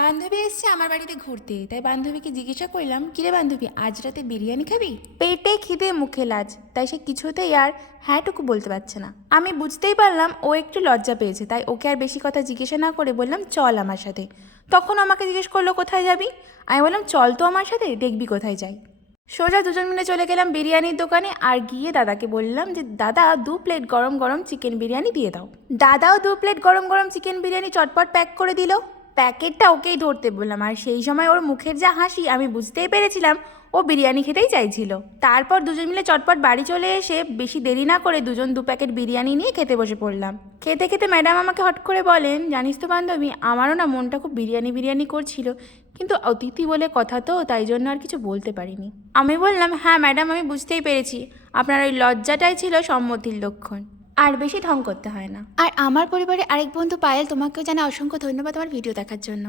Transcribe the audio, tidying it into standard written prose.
বান্ধবী এসছে আমার বাড়িতে ঘুরতে, তাই বান্ধবীকে জিজ্ঞাসা করলাম, কিরে বান্ধবী, আজ রাতে বিরিয়ানি খাবি? পেটে খিদে মুখে লাজ, তাই সে কিছুতেই আর হ্যাঁটুকু বলতে পারছে না। আমি বুঝতেই পারলাম ও একটু লজ্জা পেয়েছে, তাই ওকে আর বেশি কথা জিজ্ঞাসা না করে বললাম, চল আমার সাথে। তখন আমাকে জিজ্ঞেস করলো কোথায় যাবি। আমি বললাম, চল তো আমার সাথে, দেখবি কোথায় যাই। সোজা দুজন মিলে চলে গেলাম বিরিয়ানির দোকানে, আর গিয়ে দাদাকে বললাম যে, দাদা 2 প্লেট গরম গরম চিকেন বিরিয়ানি দিয়ে দাও। দাদাও 2 প্লেট গরম গরম চিকেন বিরিয়ানি চটপট প্যাক করে দিল। প্যাকেটটা ওকেই ধরতে বললাম, আর সেই সময় ওর মুখের যা হাসি, আমি বুঝতেই পেরেছিলাম ও বিরিয়ানি খেতেই চাইছিল। তারপর দুজন মিলে চটপট বাড়ি চলে এসে বেশি দেরি না করে দুজন 2 প্যাকেট বিরিয়ানি নিয়ে খেতে বসে পড়লাম। খেতে খেতে ম্যাডাম আমাকে হট করে বলেন, জানিস তো বান্ধবী, আমারও না মনটা খুব বিরিয়ানি বিরিয়ানি করছিল, কিন্তু অতিথি বলে কথা তো, তাই জন্য আর কিছু বলতে পারিনি। আমি বললাম, হ্যাঁ ম্যাডাম, আমি বুঝতেই পেরেছি, আপনার ওই লজ্জাটাই ছিল সম্মতির লক্ষণ, আর বেশি ঢং করতে হয় না। আর আমার পরিবারে আরেক বন্ধু পায়েল, তোমাকেও জানাই অসংখ্য ধন্যবাদ আমার ভিডিও দেখার জন্য।